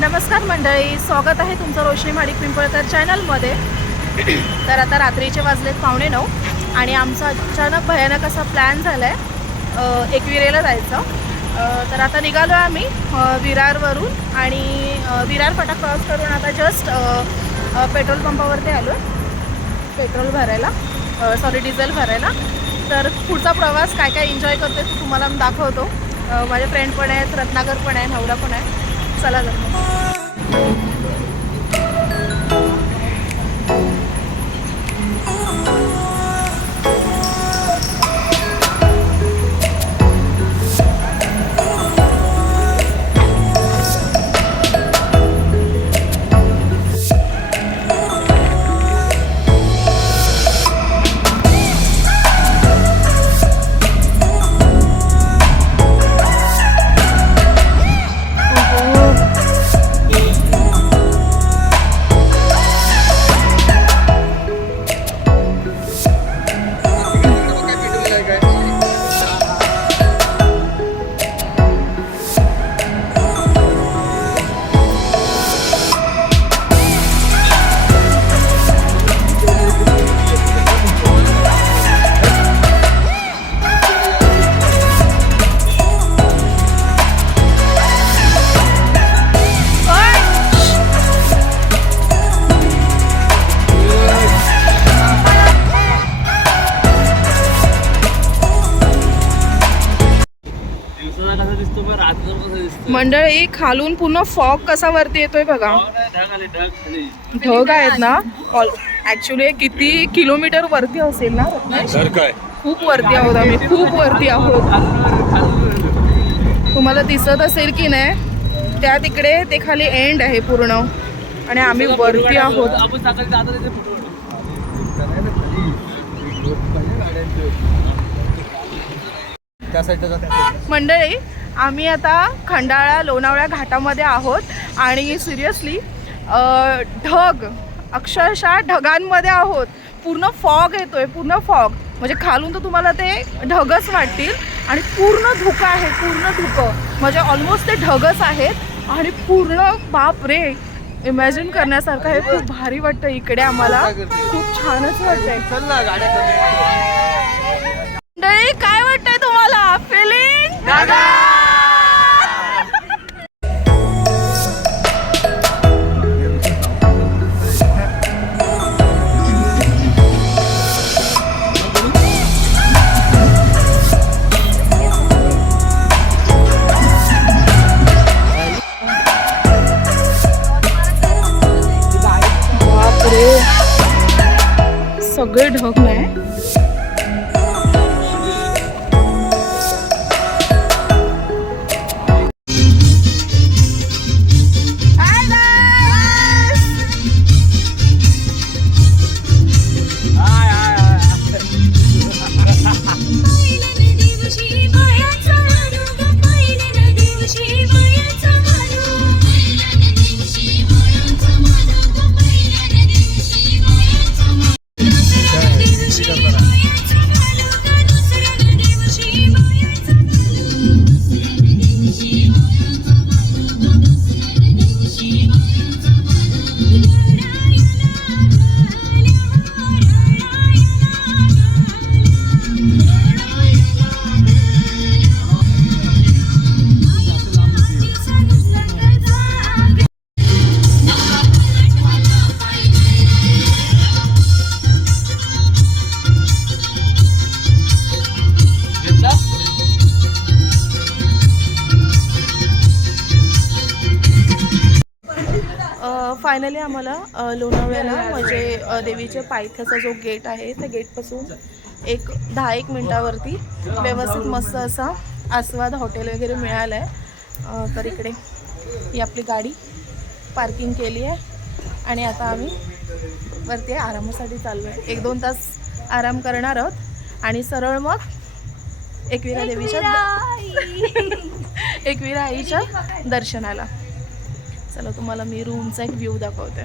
नमस्कार मंडळी, स्वागत आहे तुमचं रोशनी माडिक पिंपळकर चॅनलमध्ये. तर आता रात्रीचे वाजलेत 8:45 आणि आमचा अचानक भयानक असा प्लॅन झाला आहे एकविरेला जायचं. तर आता निघालो आहे आम्ही विरारवरून आणि विरार फाटा क्रॉस करून आता जस्ट पेट्रोल पंपावरती आलो पेट्रोल भरायला, डिझेल भरायला. तर पुढचा प्रवास काय काय एन्जॉय करते तो तुम्हाला दाखवतो. माझे फ्रेंड पण आहेत, रत्नाकर पण आहे, नवरा पण आहे. चला जाऊ. मंडळी, खालून पूर्ण फॉग कसा वरती येतोय बघा. ढग आहेत ना. ऍक्च्युली किती किलोमीटर वरती असेल ना. खूप वरती आहोत आम्ही, खूप वरती आहोत. तुम्हाला दिसत असेल की नाही, त्या तिकडे ते खाली एंड आहे पूर्ण आणि आम्ही वरती आहोत. मंडळी, आम्ही आता खंडाळा लोणावळा घाटामध्ये आहोत आणि सिरियसली ढग, अक्षरशः ढगांमध्ये आहोत. पूर्ण फॉग येतोय, पूर्ण फॉग म्हणजे खालून तर तुम्हाला ते ढगच वाटतील आणि पूर्ण धुकं आहे, पूर्ण धुकं म्हणजे ऑलमोस्ट ते ढगच आहेत आणि पूर्ण बाप रे, इमॅजिन करण्यासारखं आहे. खूप भारी वाटतं इकडे, आम्हाला खूप छानच वाटतंय. मंडळी, काय वाटतंय तुम्हाला फिलिंग? सगळे ढग नाही. फायनली आम्हाला लोणावळ्याला म्हणजे देवीच्या पायथ्याचा जो गेट आहे त्या गेटपासून 10-1 मिनिटावरती व्यवस्थित मस्त असा आस्वाद हॉटेल वगैरे मिळालं आहे. तर इकडे ही आपली गाडी पार्किंग केली आहे आणि आता आम्ही वरती आरामासाठी चाललो आहे. 1-2 तास आराम करणार आहोत आणि सरळ मग एकविरा आईच्या दर्शनाला. चला, तुम्हाला मी रूमचा एक व्ह्यू दाखवते.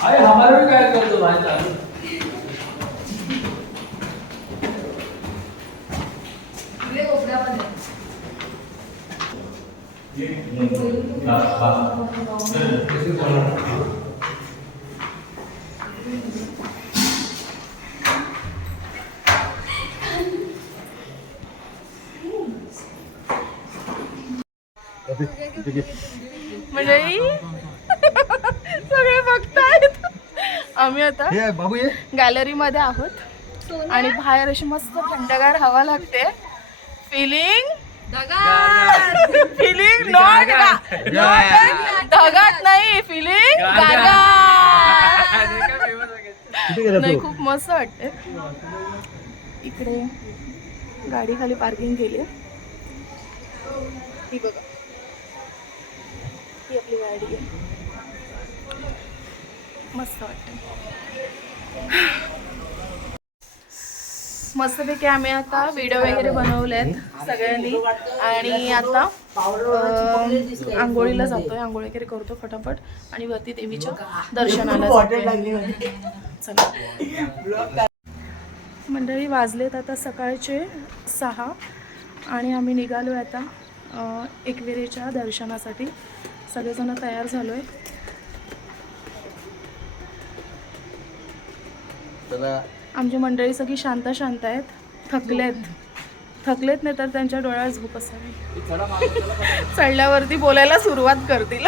अरे हमारा भी क्या कर दो भाई चालू मंडळी सगळे बघतायत. आम्ही आता गॅलरी मध्ये आहोत आणि बाहेर अशी मस्त थंडगार हवा लागते. फिलिंग फिलिंग नॉट ढगात नाही, फिलिंग नाही. खूप मस्त वाटते. इकडे गाडी खाली पार्किंग केली. ही बघा, ही आपली गाडी आहे. मस्त वाटते. मस्तपैकी आम्ही आता व्हिडिओ वगैरे बनवलेत सगळ्यांनी आणि आता आंघोळीला जातोय. आंघोळ वगैरे करतो फटाफट आणि वरती देवीच्या दर्शनाला जातोय. चला मंडळी, वाजलेत आता सकाळचे 6 आणि आम्ही निघालो आहे आता एकविरेच्या दर्शनासाठी. सगळेजण तयार झालो आहे. आमची मंडळी सगळी शांत शांत आहेत. थकलेत नाही तर त्यांच्या डोळ्यात झोप असावी. चढल्यावरती बोलायला सुरुवात करतील.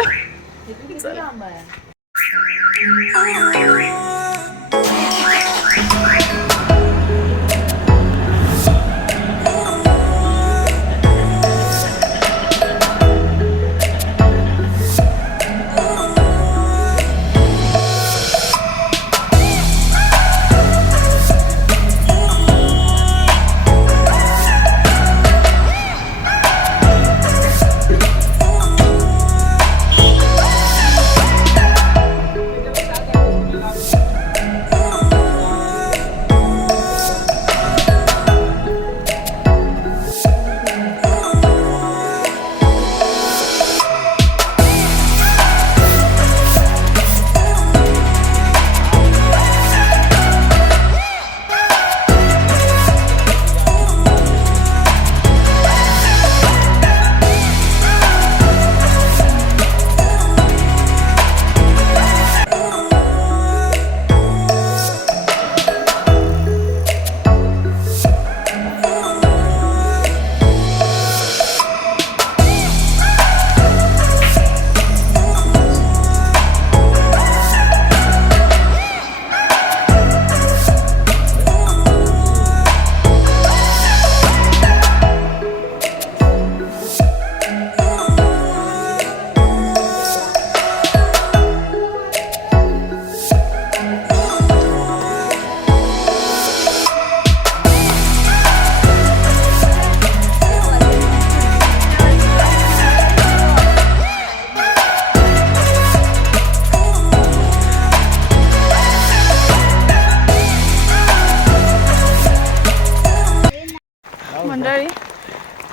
मंडळी,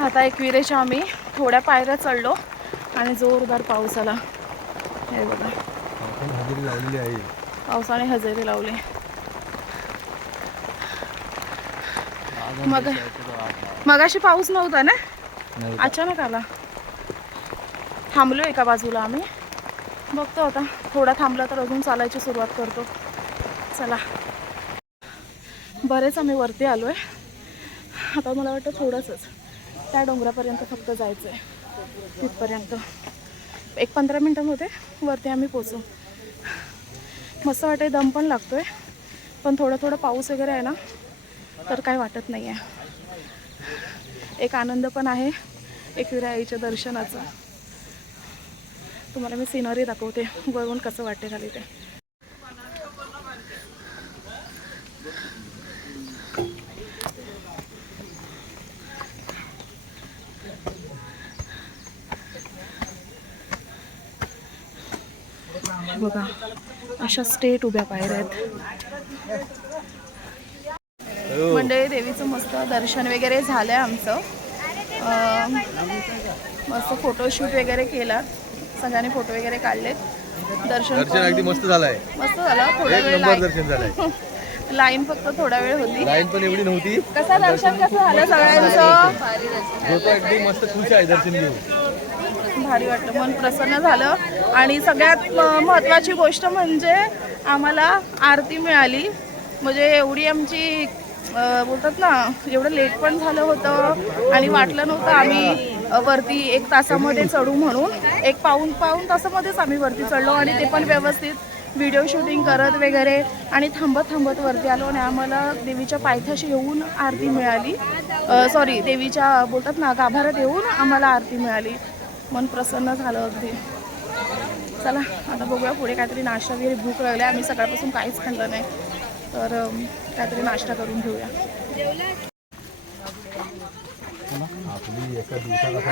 आता एकविरेच्या आम्ही थोड्या पायऱ्या चढलो आणि जोरदार पाऊस आला. हे बघा, पावसाने हजेरी लावली. मगाशी पाऊस नव्हता ना, अचानक आला. थांबलो एका बाजूला आम्ही. बघतो आता, थोडा थांबला तर अजून चालायची सुरुवात करतो. चला, बरेच आम्ही वरती आलो आहे. आता मला वाटतं थोडंसंच त्या डोंगरापर्यंत फक्त जायचं आहे. तिथपर्यंत 1-15 मिनटांमध्ये वरती आम्ही पोचू. मस्त वाटते, दम पण लागतो आहे. पण थोडा पाऊस वगैरे आहे ना तर काय वाटत नाही आहे. एक आनंद पण आहे एकविरा आईच्या दर्शनाचा. तुम्हाला मी सिनरी दाखवते वरून कसं वाटते खाली ते. बघा अशा स्ट्रेट उभ्या पायऱ्या आहेत. म्हणजे देवीचं मस्त दर्शन वगैरे झालं आहे आमचं. मस्त फोटोशूट वगैरे केला, सगळ्यांनी फोटो वगैरे काढलेत. दर्शन अगदी मस्त झालंय. मस्त झालं. थोडा वेळ दर्शन झालंय. लाईन फक्त थोडा वेळ होती. लाईन पण एवढी नव्हती. कसं दर्शन कसं झालं सगळ्यांचं? अगदी मस्त खुश आहे दर्शन घेऊन. भारी वाटलं, मन प्रसन्न झालं. आणि सगळ्यात महत्त्वाची गोष्ट म्हणजे आम्हाला आरती मिळाली. म्हणजे एवढी आमची बोलतात ना, एवढं लेट पण झालं होतं आणि वाटलं नव्हतं आम्ही वरती 1 तासामध्ये चढू म्हणून. एक पाऊण तासामध्येच आम्ही वरती चढलो आणि ते पण व्यवस्थित व्हिडिओ शूटिंग करत वगैरे आणि थांबत वरती आलो. आणि आम्हाला देवीच्या पायथ्याशी येऊन आरती मिळाली. सॉरी, देवीच्या बोलतात ना गाभाऱ्यात येऊन आम्हाला आरती मिळाली. मन प्रसन्न झालं अगदी. चला आता बघूया पुढे काहीतरी नाश्ता वगैरे. भूक लागली, आम्ही सकाळपासून काहीच खाल्लं नाही, तर काहीतरी नाश्ता करून घेऊया.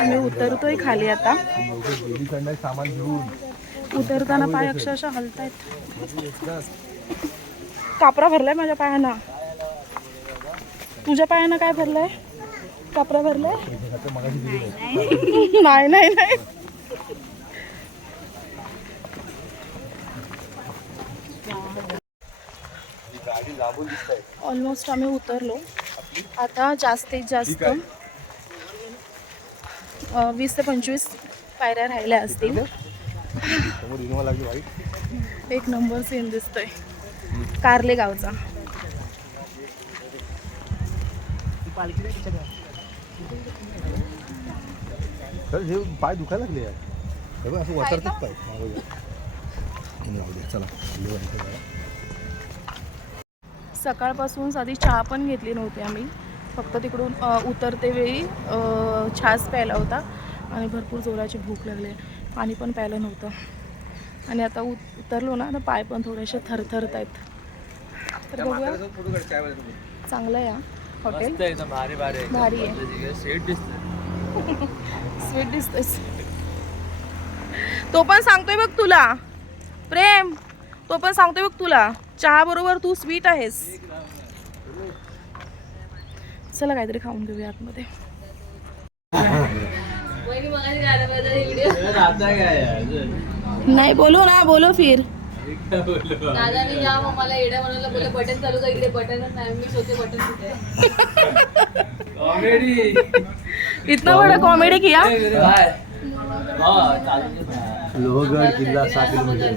आम्ही उतरतोय खाली आता. सामान घेऊन उतरताना पाय अक्षरशः हलतायत. कापरा भरलाय माझ्या पायानं. तुझ्या पायानं काय भरलंय? कापरा भरलाय? नाही नाही नाही. ऑलमोस्ट आम्ही उतरलो. आता जास्तीत जास्त 20 ते 25 पायऱ्या राहिल्या असतील. एक नंबर सीन दिसतोय कारले गावचा. हे पाय दुखायला लागले यार. असं वतरतात पाय. चला. सकाळपासून साधी चहा पण घेतली नव्हती आम्ही. फक्त तिकडून उतरते वेळी छास प्यायला होता आणि भरपूर जोराची भूक लागली. पाणी पण प्यायलं नव्हतं. आणि आता उतरलो ना, तर पाय पण थोडेसे थरथरत आहेत. तर बघूया. चांगलं आहे हॉटेल. भारी आहे. स्वीट दिसतोय. तो पण सांगतोय बघ तुला प्रेम. तो पण सांगतोय बघ तुला चहा बरोबर तू स्वीट आहेस. चला काहीतरी खाऊन घेऊया आतमध्ये. नाही बोलो ना, बोलो फिर. दादाने या मग मला एडा बनवलं. बोला बटन चालू कर. इकडे बटनच नाही. मी शोधते बटन कुठे. कॉमेडी. इतना बड़ा कॉमेडी किया. लोहगड किल्ला 6 किलोमीटर.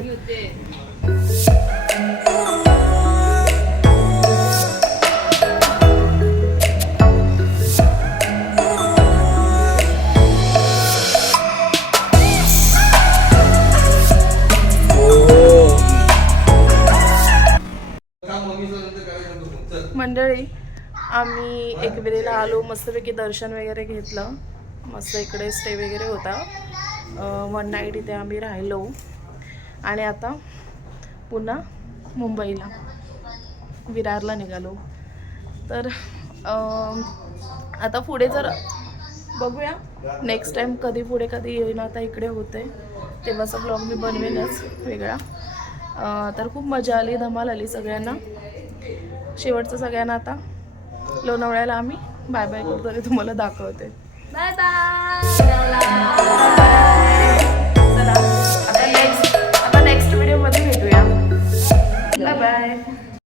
मंडळी, आम्ही एकविरेला आलो. मस्तपैकी दर्शन वगैरे घेतलं. मस्त इकडे स्टे वगैरे होता. 1 नाईट इथे आम्ही राहिलो. आणि आता पुन्हा मुंबईला विरारला निघालो. तर आता पुढे जर बघूया नेक्स्ट टाईम कधी येईन. आता इकडे होते तेव्हाचा ब्लॉग मी बनवेनच वेगळा. तर खूप मजा आली, धमाल आली सगळ्यांना. शेवटचं सगळ्यांना आता लोणावळ्याला आम्ही बाय बाय करतो, तुम्हाला दाखवते. Bye bye.